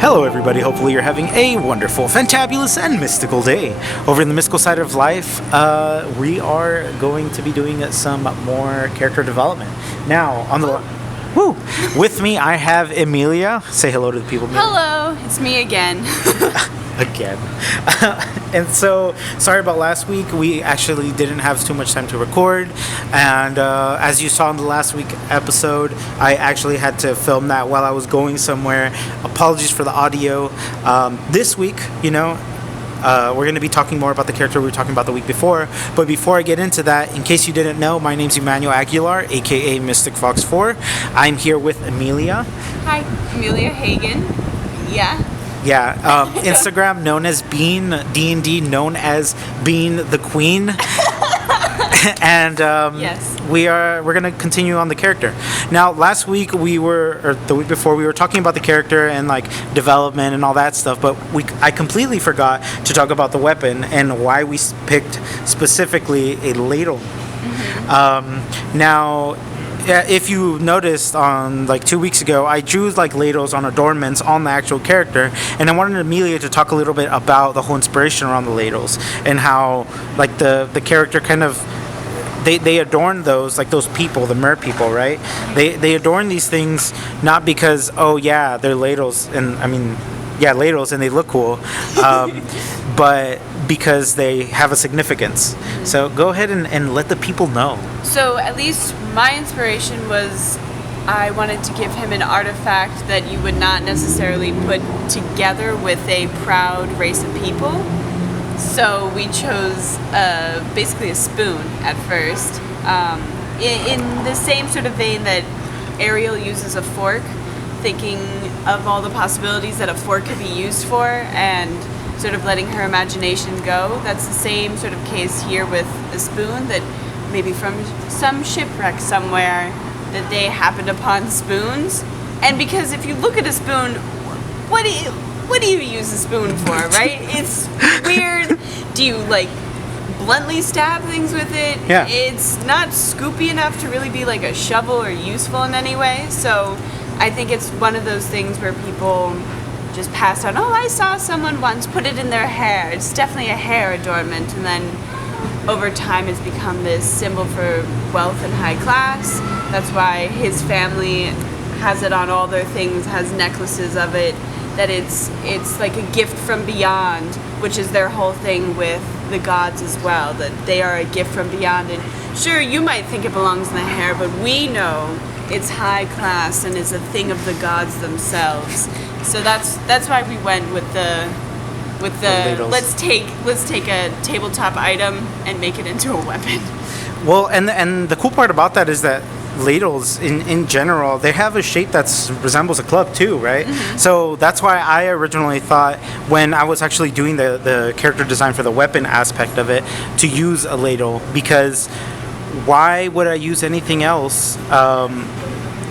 Hello, everybody. Hopefully, you're having a wonderful, fantabulous, and mystical day. Over in the mystical side of life, we are going to be doing some more character development. Now, on the woo, with me, I have Emilia. Say hello to the people. Hello, it's me again. Again. And so, sorry about last week. We actually didn't have too much time to record. And as you saw in the last week episode, I actually had to film that while I was going somewhere. Apologies for the audio. This week, we're going to be talking more about the character we were talking about the week before. But before I get into that, in case you didn't know, my name's Emmanuel Aguilar, aka Mystic Fox 4. I'm here with Emilia. Hi, Amelia Hagen. Yeah. Yeah, Instagram known as Bean, D&D known as Bean the Queen. And Yes. we're gonna continue on the character. Now, last week or the week before, we were talking about the character and like development and all that stuff. But I completely forgot to talk about the weapon and why we picked specifically a ladle. Mm-hmm. Now, if you noticed on like 2 weeks ago, I drew like ladles on adornments on the actual character, and I wanted Amelia to talk a little bit about the whole inspiration around the ladles and how like the character kind of they adorn those, like those people, the mer people, right? They adorn these things not because, oh yeah, they're ladles, and I mean, yeah, ladles and they look cool, but because they have a significance. So go ahead and let the people know. So at least my inspiration was I wanted to give him an artifact that you would not necessarily put together with a proud race of people. So we chose basically a spoon at first, in the same sort of vein that Ariel uses a fork, thinking of all the possibilities that a fork could be used for and sort of letting her imagination go. That's the same sort of case here with a spoon, that maybe from some shipwreck somewhere that they happened upon spoons. And because if you look at a spoon, what do you use a spoon for, right? It's weird. Do you like bluntly stab things with it? Yeah. It's not scoopy enough to really be like a shovel or useful in any way. So I think it's one of those things where people just pass on, oh, I saw someone once put it in their hair. It's definitely a hair adornment. And then over time it's become this symbol for wealth and high class. That's why his family has it on all their things, has necklaces of it, that it's like a gift from beyond, which is their whole thing with the gods as well, that they are a gift from beyond. And sure, you might think it belongs in the hair, but we know it's high class and is a thing of the gods themselves. So that's why we went with the let's take a tabletop item and make it into a weapon. Well, and the cool part about that is that ladles in general, they have a shape that resembles a club too, right? Mm-hmm. So that's why I originally thought, when I was actually doing the character design for the weapon aspect of it, to use a ladle, because why would I use anything else?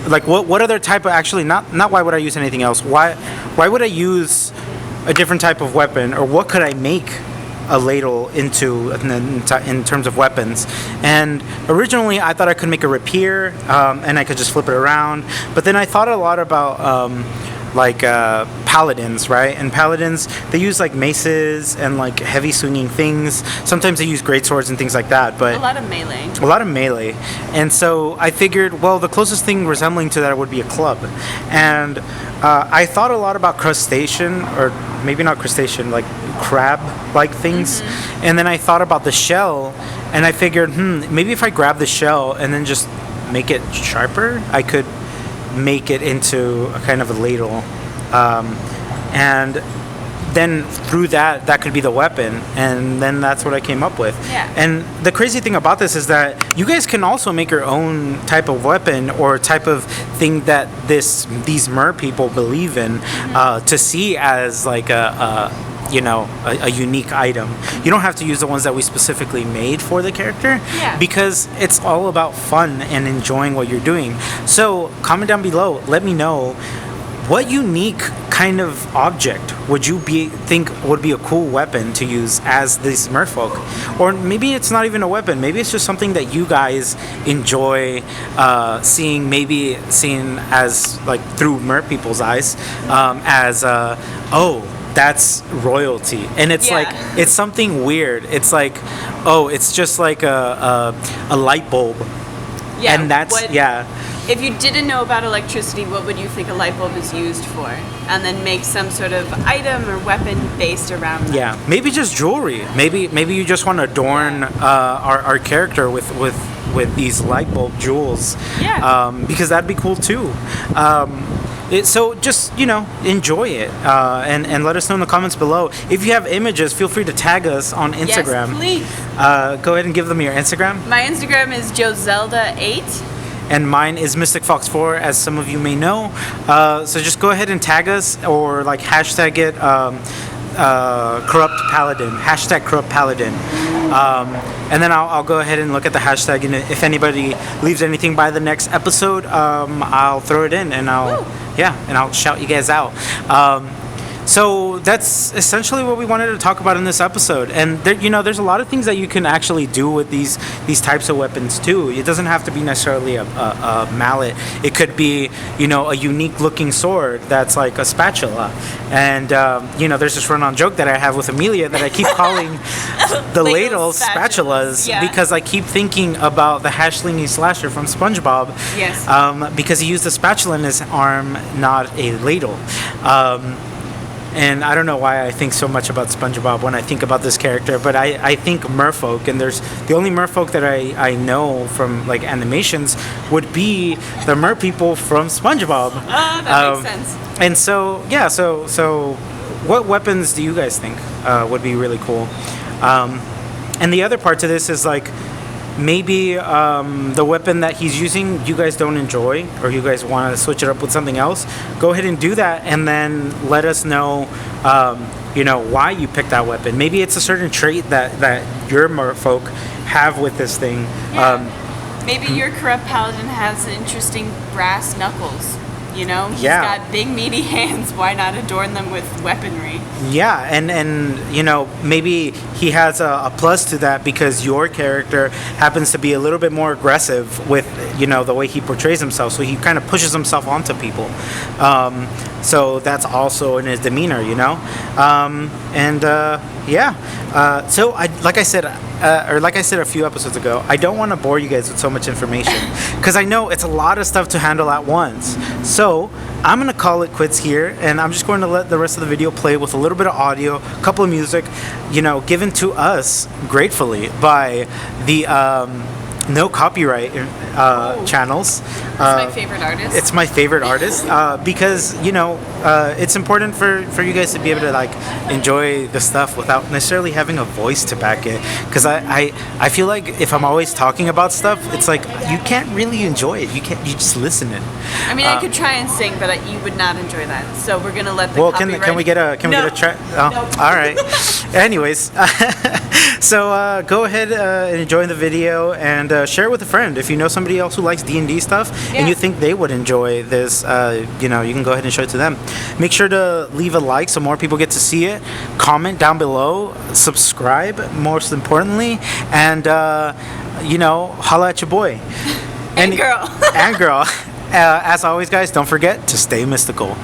Like what other type of, actually not why would I use anything else? Why would I use a different type of weapon, or what could I make a ladle into in terms of weapons? And originally I thought I could make a rapier, and I could just flip it around. But then I thought a lot about paladins, right? And paladins, they use like maces and like heavy swinging things. Sometimes they use great swords and things like that, but a lot of melee. And so I figured, well, the closest thing resembling to that would be a club. And I thought a lot about crustacean, or maybe not crustacean, like crab like things. Mm-hmm. And then I thought about the shell, and I figured, maybe if I grab the shell and then just make it sharper, I could make it into a kind of a ladle, and then through that could be the weapon, and then that's what I came up with. Yeah. And the crazy thing about this is that you guys can also make your own type of weapon or type of thing that these mer people believe in, to see as like a unique item. You don't have to use the ones that we specifically made for the character, because it's all about fun and enjoying what you're doing. So comment down below, let me know what unique kind of object would you think would be a cool weapon to use as these merfolk? Or maybe it's not even a weapon. Maybe it's just something that you guys enjoy seeing. Maybe seen as like through mer people's eyes, as oh, that's royalty, and it's Yeah. like it's something weird. It's like, oh, it's just like a light bulb, Yeah. and that's what- yeah. If you didn't know about electricity, what would you think a light bulb is used for? And then make some sort of item or weapon based around that. Yeah, maybe just jewelry. Maybe you just want to adorn our character with these light bulb jewels. Yeah. Because that'd be cool too. So just enjoy it and let us know in the comments below. If you have images, feel free to tag us on Instagram. Yes, please. Go ahead and give them your Instagram. My Instagram is jozelda8. And mine is Mystic Fox 4, as some of you may know. So just go ahead and tag us, or like hashtag it corrupt paladin, hashtag corrupt paladin. And then I'll go ahead and look at the hashtag, and if anybody leaves anything by the next episode, I'll throw it in, and I'll shout you guys out. So that's essentially what we wanted to talk about in this episode. And there's a lot of things that you can actually do with these types of weapons too. It doesn't have to be necessarily a mallet. It could be a unique looking sword that's like a spatula. And there's this run-on joke that I have with Amelia that I keep calling the Ladle ladles spatulas, yeah. because I keep thinking about the Hashlingy Slasher from SpongeBob. Yes. Because he used a spatula in his arm, not a ladle. And I don't know why I think so much about SpongeBob when I think about this character, but I think merfolk, and there's the only merfolk that I know from like animations would be the mer people from SpongeBob. That makes sense. And so yeah, so what weapons do you guys think would be really cool? And the other part to this is like, maybe the weapon that he's using you guys don't enjoy, or you guys want to switch it up with something else. Go ahead and do that, and then let us know why you picked that weapon. Maybe it's a certain trait that your merfolk have with this thing. Yeah. Maybe your corrupt paladin has interesting brass knuckles. He's Yeah. got big meaty hands. Why not adorn them with weaponry? Yeah, and maybe he has a plus to that because your character happens to be a little bit more aggressive with the way he portrays himself, so he kind of pushes himself onto people. So that's also in his demeanor, so like I said a few episodes ago, I don't want to bore you guys with so much information because I know it's a lot of stuff to handle at once. So I'm gonna call it quits here, and I'm just going to let the rest of the video play with a little bit of audio, a couple of music, given to us gratefully by the no copyright channels. It's my favorite artist. It's my favorite artist because it's important for you guys to be able to like enjoy the stuff without necessarily having a voice to back it. Because I feel like if I'm always talking about stuff, it's like you can't really enjoy it. You just listen it. I mean, I could try and sing, but you would not enjoy that. So we're gonna let the copyright. Can we get a track? Oh, No. all right. Anyways, so go ahead and enjoy the video and share it with a friend. If you know somebody else who likes D&D stuff and you think they would enjoy this, you can go ahead and show it to them. Make sure to leave a like so more people get to see it. Comment down below. Subscribe, most importantly, and holla at your boy And girl. and girl. As always, guys, don't forget to stay mystical.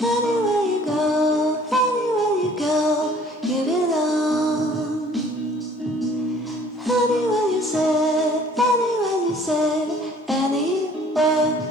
Anywhere you go, you belong. Anywhere you said, anywhere.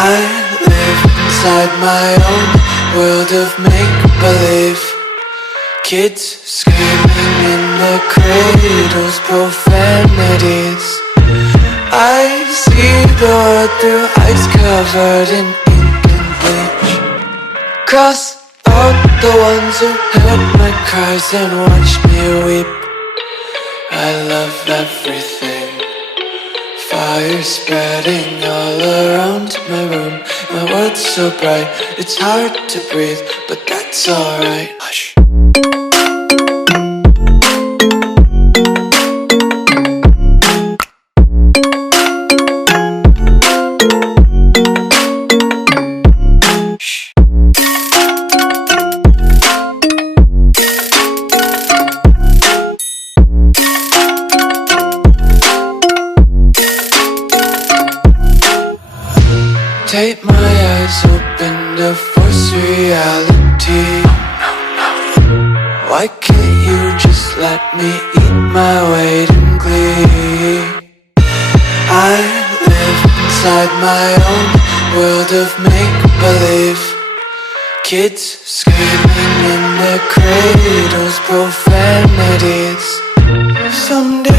I live inside my own world of make-believe. Kids screaming in the cradles, profanities. I see the world through eyes covered in ink and bleach. Cross out the ones who heard my cries and watched me weep. I love everything. Fire spreading all around my room. My world's so bright, it's hard to breathe, but that's alright. Hush. Take my eyes open to force reality. Why can't you just let me eat my weight in glee? I live inside my own world of make-believe. Kids screaming in their cradles, profanities. Someday